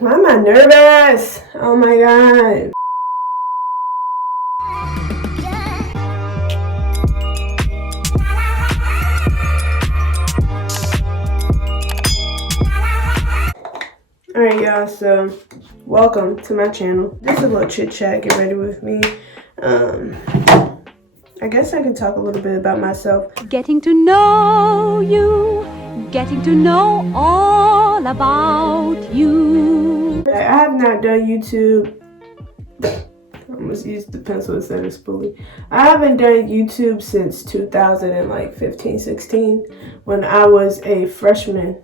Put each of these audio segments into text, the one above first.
Why am I nervous? Oh my god. Alright y'all, so welcome to my channel. This is a little chit chat, get ready with me. I guess I can talk a little bit about myself. Getting to know you, getting to know all about you. I have not done YouTube. I almost used the pencil instead of spoolie. I haven't done YouTube since 2015, 16, when I was a freshman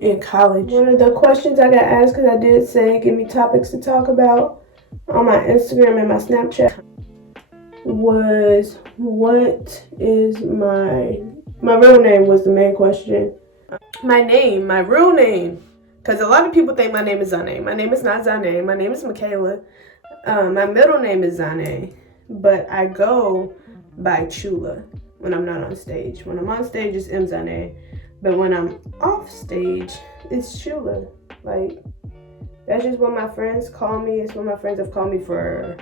in college. One of the questions I got asked, because I did say give me topics to talk about on my Instagram and my Snapchat, was what is my real name was the main question. My real name, because a lot of people think my name is Zane. My name is not Zane. My name is Michaela. My middle name is Zane, but I go by Chula when I'm not on stage. When I'm on stage, it's M Zane, but when I'm off stage, it's Chula. Like, that's just what my friends call me. It's what my friends have called me for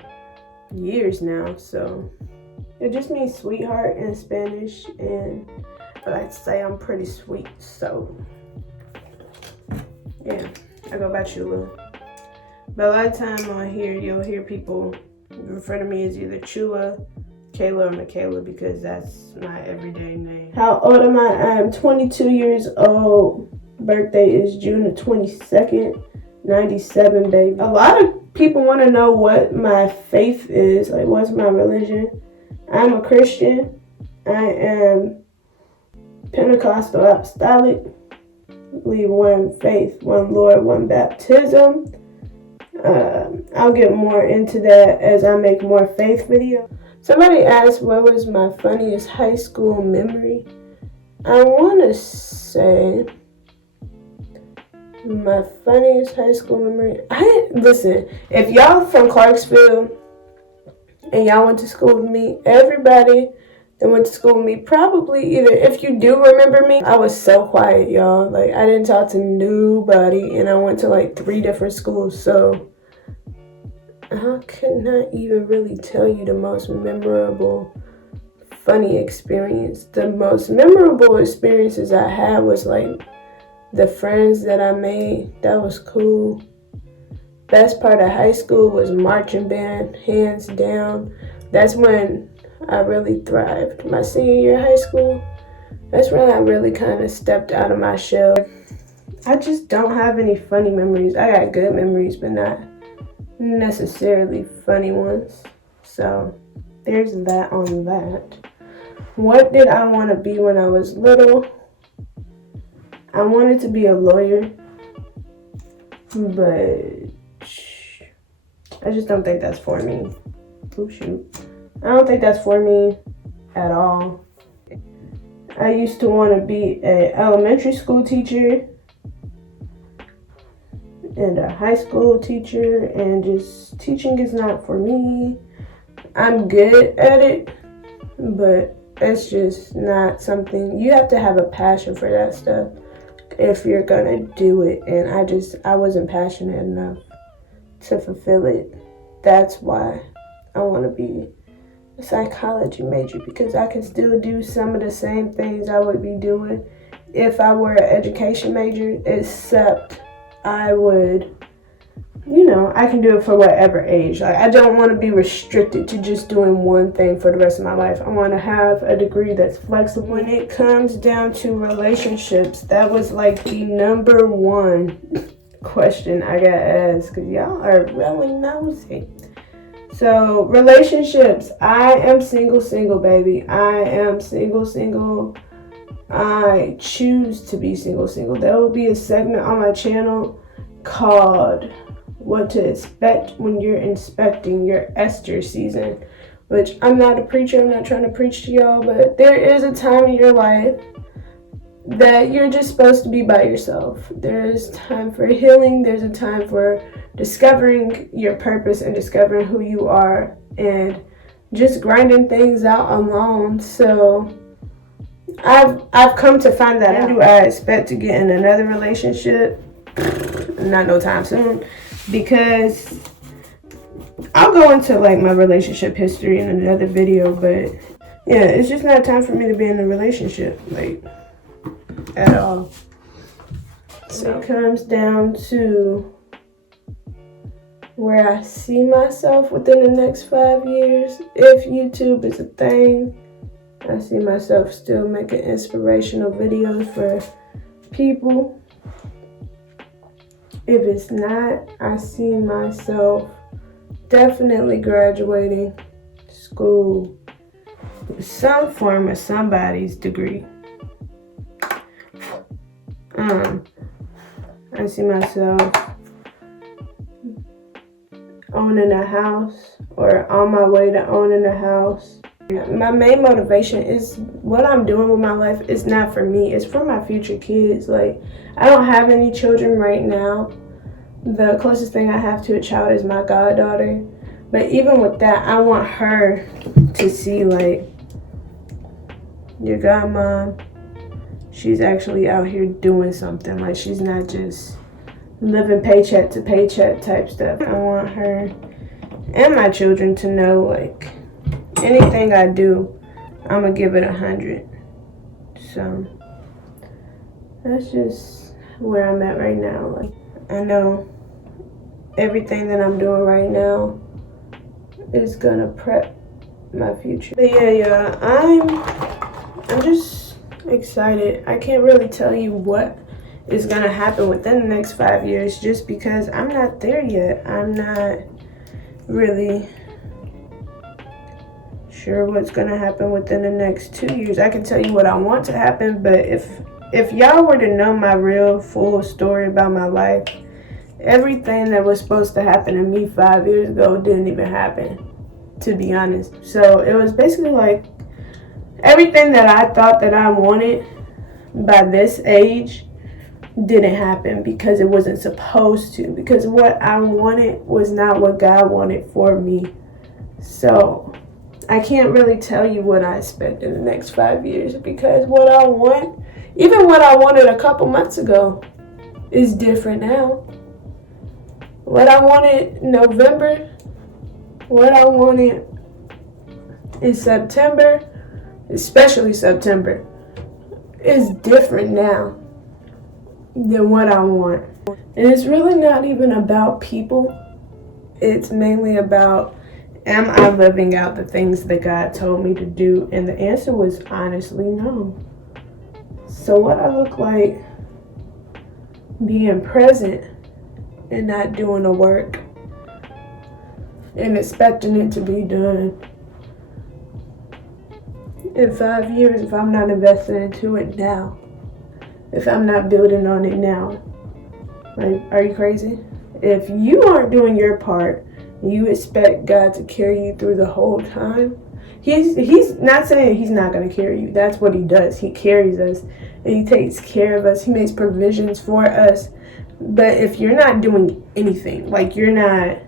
years now. So it just means sweetheart in Spanish, and I like to say I'm pretty sweet. So yeah, I go by Chula. But a lot of time on here, you'll hear people refer to me as either Chula, Kayla, or Michaela, because that's my everyday name. How old am I? I am 22 years old. Birthday is June the 22nd, 97, baby. A lot of people want to know what my faith is, like what's my religion. I'm a Christian. I am Pentecostal Apostolic. I believe one faith, one Lord, one baptism. I'll get more into that as I make more faith videos. Somebody asked what was my funniest high school memory. I want to say my funniest high school memory. Listen, if y'all from Clarksville and y'all went to school with me, everybody that went to school with me probably either, if you do remember me, I was so quiet, y'all. Like, I didn't talk to nobody, and I went to like 3 different schools, so I could not even really tell you the most memorable funny experience. The most memorable experiences I had was like the friends that I made. That was cool. Best part of high school was marching band, hands down. That's when I really thrived. My senior year of high school, that's when I really kind of stepped out of my shell. I just don't have any funny memories. I got good memories, but not necessarily funny ones. So there's that on that. What did I want to be when I was little? I wanted to be a lawyer, but I just don't think that's for me. Oh shoot. I don't think that's for me at all. I used to want to be an elementary school teacher and a high school teacher, and just teaching is not for me. I'm good at it, but it's just not something. You have to have a passion for that stuff if you're gonna do it, and I wasn't passionate enough to fulfill it. That's why I want to be a psychology major, because I can still do some of the same things I would be doing if I were an education major, except I would, I can do it for whatever age. Like, I don't want to be restricted to just doing one thing for the rest of my life. I want to have a degree that's flexible. When it comes down to relationships, that was like the number one question I got asked, because y'all are really nosy. So, relationships. I am single, baby. I am single. I choose to be single. There will be a segment on my channel called What to Expect When You're Inspecting Your Esther Season, which I'm not a preacher. I'm not trying to preach to y'all, but there is a time in your life that you're just supposed to be by yourself. There's time for healing. There's a time for discovering your purpose and discovering who you are and just grinding things out alone. So I've come to find that out. Do I expect to get in another relationship? not no time soon, because I'll go into like my relationship history in another video, but yeah, it's just not time for me to be in a relationship, like, at all. So it comes down to where I see myself within the next 5 years. If YouTube is a thing, I see myself still making inspirational videos for people. If it's not, I see myself definitely graduating school with some form of somebody's degree. I see myself owning a house or on my way to owning a house. My main motivation is what I'm doing with my life is not for me, it's for my future kids. Like, I don't have any children right now. The closest thing I have to a child is my goddaughter. But even with that, I want her to see, like, your godmom, she's actually out here doing something. Like, she's not just living paycheck to paycheck type stuff. I want her and my children to know, like, anything I do, I'm gonna give it 100. So that's just where I'm at right now. Like, I know everything that I'm doing right now is gonna prep my future. But yeah, I'm just excited. I can't really tell you what is gonna happen within the next 5 years, just because I'm not there yet. I'm not really sure what's gonna happen within the next 2 years. I can tell you what I want to happen, but if y'all were to know my real full story about my life, everything that was supposed to happen to me 5 years ago didn't even happen, to be honest. So it was basically like everything that I thought that I wanted by this age didn't happen because it wasn't supposed to, because what I wanted was not what God wanted for me. So I can't really tell you what I expect in the next 5 years, because what I want, even what I wanted a couple months ago, is different now. What I wanted in November, what I wanted in September, especially September, is different now than what I want. And it's really not even about people. It's mainly about, am I living out the things that God told me to do? And the answer was honestly no. So what I look like being present and not doing the work and expecting it to be done in 5 years, if I'm not investing into it now, if I'm not building on it now, like, are you crazy? If you aren't doing your part, you expect God to carry you through the whole time. He's not saying he's not going to carry you. That's what he does. He carries us and he takes care of us. He makes provisions for us. But if you're not doing anything, like, you're not,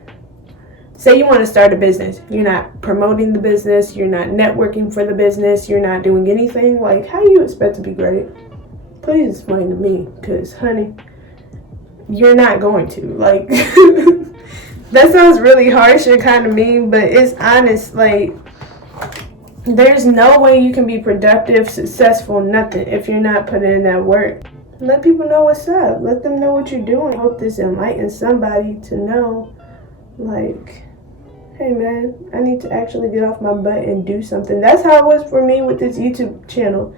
say you want to start a business, you're not promoting the business, you're not networking for the business, you're not doing anything, like, how do you expect to be great? Please explain to me, because honey, you're not going to. Like, that sounds really harsh and kind of mean, but it's honest. Like, there's no way you can be productive, successful, nothing, if you're not putting in that work. Let people know what's up. Let them know what you're doing. I hope this enlightens somebody to know, like, hey man, I need to actually get off my butt and do something. That's how it was for me with this YouTube channel.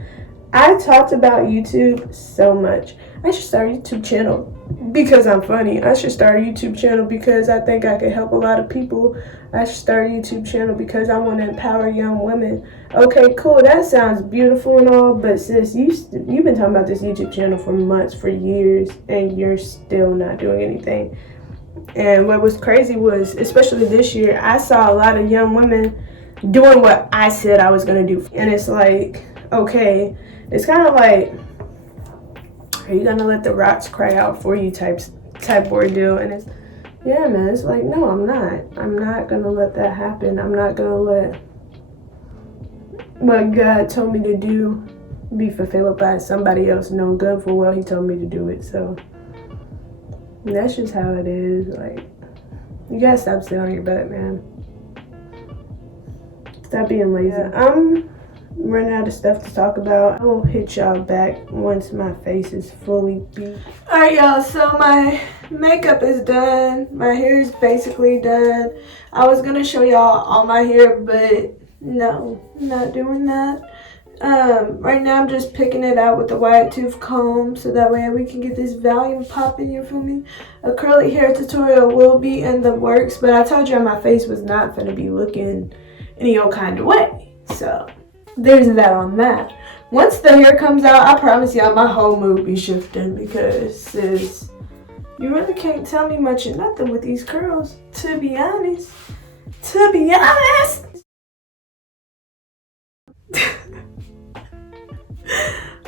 I talked about YouTube so much. I should start a YouTube channel because I'm funny. I should start a YouTube channel because I think I can help a lot of people. I should start a YouTube channel because I want to empower young women. Okay, cool. That sounds beautiful and all, but sis, you've been talking about this YouTube channel for months, for years, and you're still not doing anything. And what was crazy was, especially this year, I saw a lot of young women doing what I said I was going to do. And it's like, okay, it's kind of like, are you going to let the rocks cry out for you type ordeal? And it's, yeah, man, it's like, no, I'm not. I'm not going to let that happen. I'm not going to let what God told me to do be fulfilled by somebody else, knowing good for well he told me to do it. So And that's just how it is. Like, you gotta stop sitting on your butt, man. Stop being lazy. Yeah, I'm running out of stuff to talk about. I will hit y'all back once my face is fully beat. Alright, y'all, so my makeup is done. My hair is basically done. I was gonna show y'all all my hair, but no, I'm not doing that. Right now I'm just picking it out with the wide tooth comb so that way we can get this volume popping, you feel me? A curly hair tutorial will be in the works, but I told you my face was not gonna be looking any old kind of way. So there's that on that. Once the hair comes out, I promise y'all my whole mood be shifting because sis, you really can't tell me much of nothing with these curls, to be honest. To be honest.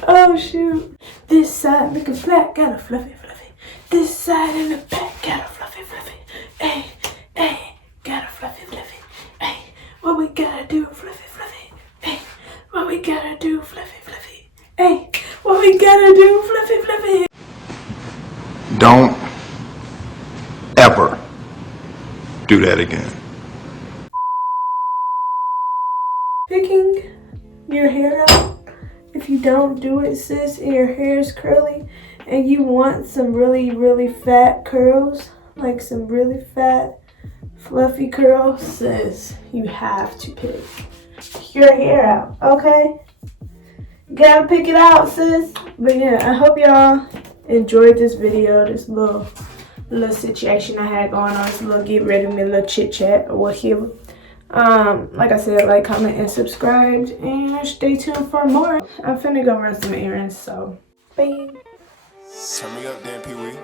Oh shoot. This side looking flat, got a fluffy. This side in the back got a fluffy. Hey, got a fluffy. Hey, what we gotta do, fluffy. Hey, what we gotta do, fluffy. Hey, what we gotta do, fluffy. Don't ever do that again. Picking your hair out. If you don't do it, sis, and your hair is curly and you want some really fat curls, like some really fat fluffy curls, sis, you have to pick your hair out, okay? You gotta pick it out, sis. But yeah, I hope y'all enjoyed this video, this little situation I had going on, this little get ready with me, little chit chat or whatever. Like I said, like, comment, and subscribe, and stay tuned for more. I'm finna go run some errands, so bye. Turn me up, Dan Pee-wee.